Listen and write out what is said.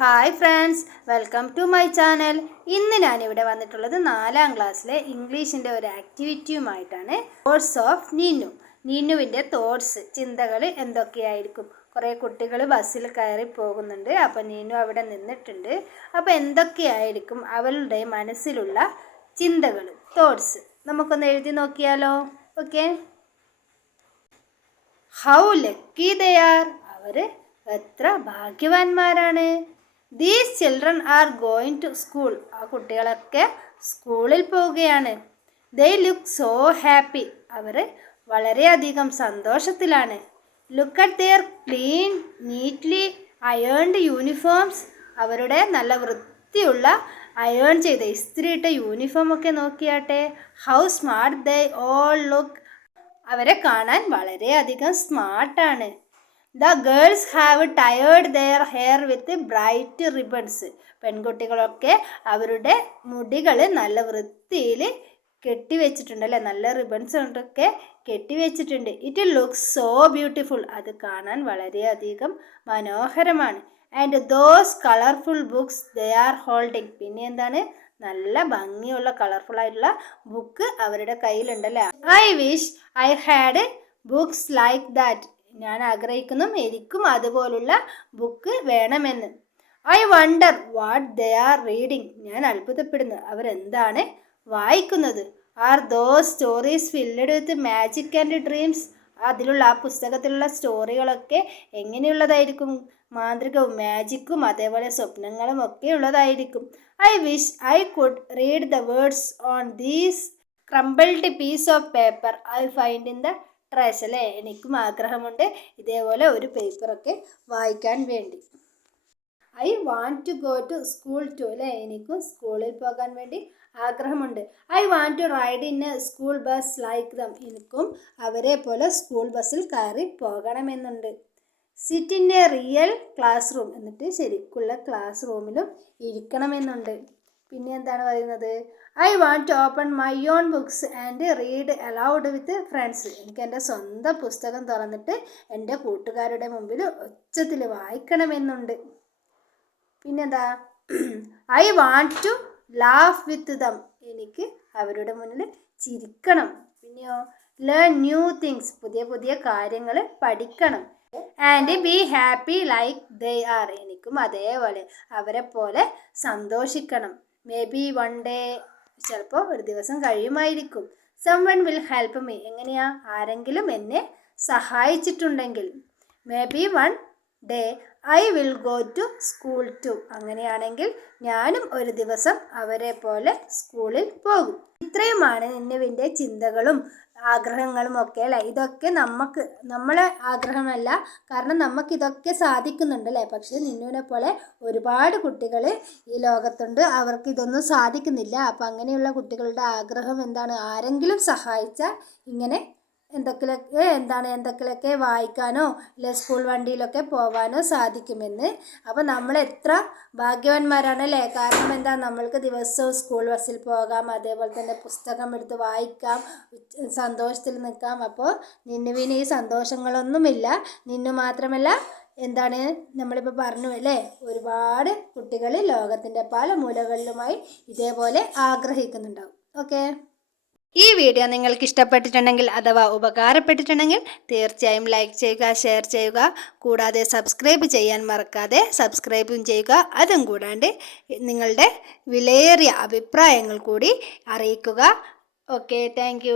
Hi friends, welcome to my channel. ഇന്ന് ഞാനിവിടെ വന്നിട്ടുള്ളത് 4ാം ക്ലാസ്സിലെ ഇംഗ്ലീഷിൻ്റെ ഒരു ആക്ടിവിറ്റിയുമായിട്ടാണ്. Thoughts of Neenu. നീനുവിൻ്റെ തോട്ട്സ്, ചിന്തകൾ എന്തൊക്കെയായിരിക്കും? കുറേ കുട്ടികൾ ബസ്സിൽ കയറി പോകുന്നുണ്ട്. അപ്പോൾ നീനു അവിടെ നിന്നിട്ടുണ്ട്. അപ്പോൾ എന്തൊക്കെയായിരിക്കും അവളുടെ മനസ്സിലുള്ള ചിന്തകൾ, തോട്ട്സ്? നമുക്കൊന്ന് എഴുതി നോക്കിയാലോ? Okay. How lucky they are. അവർ എത്ര ഭാഗ്യവാന്മാരാണ്. These children are going to school. ആ കുട്ടികളൊക്കെ സ്കൂളിൽ പോവുകയാണ്. They look so happy. അവർ വളരെയധികം സന്തോഷത്തിലാണ്. Look at their clean neatly ironed uniforms. അവരുടെ നല്ല വൃത്തിയുള്ള അയേൺ ചെയ്ത ഇസ്തിരിയിട്ട യൂണിഫോം ഒക്കെ നോക്കിയാട്ടെ. How smart they all look. അവരെ കാണാൻ വളരെയധികം സ്മാർട്ടാണ്. ദ ഗേൾസ് ഹാവ് ടയേർഡ് their hair with bright ribbons. പെൺകുട്ടികളൊക്കെ അവരുടെ മുടികൾ നല്ല വൃത്തിയിൽ കെട്ടിവെച്ചിട്ടുണ്ട് അല്ലേ, നല്ല റിബൺസ് കൊണ്ടൊക്കെ കെട്ടിവെച്ചിട്ടുണ്ട്. It looks so beautiful. അത് കാണാൻ വളരെയധികം മനോഹരമാണ്. And those colourful books they are holding. പിന്നെ എന്താണ്, നല്ല ഭംഗിയുള്ള കളർഫുൾ ആയിട്ടുള്ള ബുക്ക് അവരുടെ കയ്യിലുണ്ടല്ലേ. I wish I had books like that. ഞാൻ ആഗ്രഹിക്കുന്നു എനിക്കും അതുപോലുള്ള ബുക്ക് വേണമെന്ന്. I wonder what they are reading. ഞാൻ അത്ഭുതപ്പെടുന്നു അവരെന്താണ് വായിക്കുന്നത്. Are those stories filled with magic and dreams. അതിലുള്ള ആ പുസ്തകത്തിലുള്ള സ്റ്റോറികളൊക്കെ എങ്ങനെയുള്ളതായിരിക്കും? മാന്ത്രികവും മാജിക്കും അതേപോലെ സ്വപ്നങ്ങളും ഒക്കെ ഉള്ളതായിരിക്കും. I wish I could read the words on these crumbled piece of paper I find in the trash. അല്ലേ, എനിക്കും ആഗ്രഹമുണ്ട് ഇതേപോലെ ഒരു പേപ്പറൊക്കെ വായിക്കാൻ വേണ്ടി. I want to go to school too. അല്ലേ, എനിക്കും സ്കൂളിൽ പോകാൻ വേണ്ടി ആഗ്രഹമുണ്ട്. I want to ride in a school bus like them. എനിക്കും അവരെ പോലെ സ്കൂൾ ബസ്സിൽ കയറി പോകണമെന്നുണ്ട്. Sit in a real classroom. എന്നിട്ട് ശരിക്കുള്ള ക്ലാസ് റൂമിലും ഇരിക്കണമെന്നുണ്ട്. പിന്നെ എന്താണ് പറയുന്നത്? I want to open my own books and read aloud with friends. എനിക്ക് എൻ്റെ സ്വന്തം പുസ്തകം തുറന്നിട്ട് എൻ്റെ കൂട്ടുകാരുടെ മുമ്പിൽ ഒച്ചത്തിൽ വായിക്കണമെന്നുണ്ട്. പിന്നെന്താ? I want to laugh with them. എനിക്ക് അവരുടെ മുന്നിൽ ചിരിക്കണം. പിന്നെയോ? Learn new things. പുതിയ പുതിയ കാര്യങ്ങൾ പഠിക്കണം. And be happy like they are. എനിക്കും അതേപോലെ അവരെ പോലെ സന്തോഷിക്കണം. Maybe one day. ചിലപ്പോൾ ഒരു ദിവസം കഴിയുമായിരിക്കും. Someone will help me. എങ്ങനെയാ? ആരെങ്കിലും എന്നെ സഹായിച്ചിട്ടുണ്ടെങ്കിൽ. Maybe one day I will go to school too. അങ്ങനെയാണെങ്കിൽ ഞാനും ഒരു ദിവസം അവരെ പോലെ സ്കൂളിൽ പോകും. ഇത്രയുമാണ് നിന്നുവിൻ്റെ ചിന്തകളും ആഗ്രഹങ്ങളും ഒക്കെ അല്ലേ. ഇതൊക്കെ നമ്മളെ ആഗ്രഹമല്ല, കാരണം നമുക്കിതൊക്കെ സാധിക്കുന്നുണ്ട് അല്ലേ. പക്ഷേ നിന്നുവിനെ പോലെ ഒരുപാട് കുട്ടികൾ ഈ ലോകത്തുണ്ട്, അവർക്ക് ഇതൊന്നും സാധിക്കുന്നില്ല. അപ്പം അങ്ങനെയുള്ള കുട്ടികളുടെ ആഗ്രഹം എന്താണ്? ആരെങ്കിലും സഹായിച്ചാൽ ഇങ്ങനെ എന്തൊക്കെയൊക്കെ വായിക്കാനോ അല്ലെ സ്കൂൾ വണ്ടിയിലൊക്കെ പോവാനോ സാധിക്കുമെന്ന്. അപ്പോൾ നമ്മൾ എത്ര ഭാഗ്യവാന്മാരാണല്ലേ. കാരണം എന്താ, നമ്മൾക്ക് ദിവസവും സ്കൂൾ ബസ്സിൽ പോകാം, അതേപോലെ തന്നെ പുസ്തകം എടുത്ത് വായിക്കാം, സന്തോഷത്തിൽ നിൽക്കാം. അപ്പോൾ നിന്നുവിന് ഈ സന്തോഷങ്ങളൊന്നുമില്ല. നിന്നു മാത്രമല്ല, എന്താണ് നമ്മളിപ്പോൾ പറഞ്ഞു അല്ലേ, ഒരുപാട് കുട്ടികൾ ലോകത്തിൻ്റെ പല മൂലകളിലുമായി ഇതേപോലെ ആഗ്രഹിക്കുന്നുണ്ടാവും. ഓക്കെ. ഈ വീഡിയോ നിങ്ങൾക്ക് ഇഷ്ടപ്പെട്ടിട്ടുണ്ടെങ്കിൽ അഥവാ ഉപകാരപ്പെട്ടിട്ടുണ്ടെങ്കിൽ തീർച്ചയായും ലൈക്ക് ചെയ്യുക, ഷെയർ ചെയ്യുക. കൂടാതെ സബ്സ്ക്രൈബ് ചെയ്യാൻ മറക്കാതെ സബ്സ്ക്രൈബും ചെയ്യുക. അതും കൂടാണ്ട് നിങ്ങളുടെ വിലയേറിയ അഭിപ്രായങ്ങൾ കൂടി അറിയിക്കുക. Okay, thank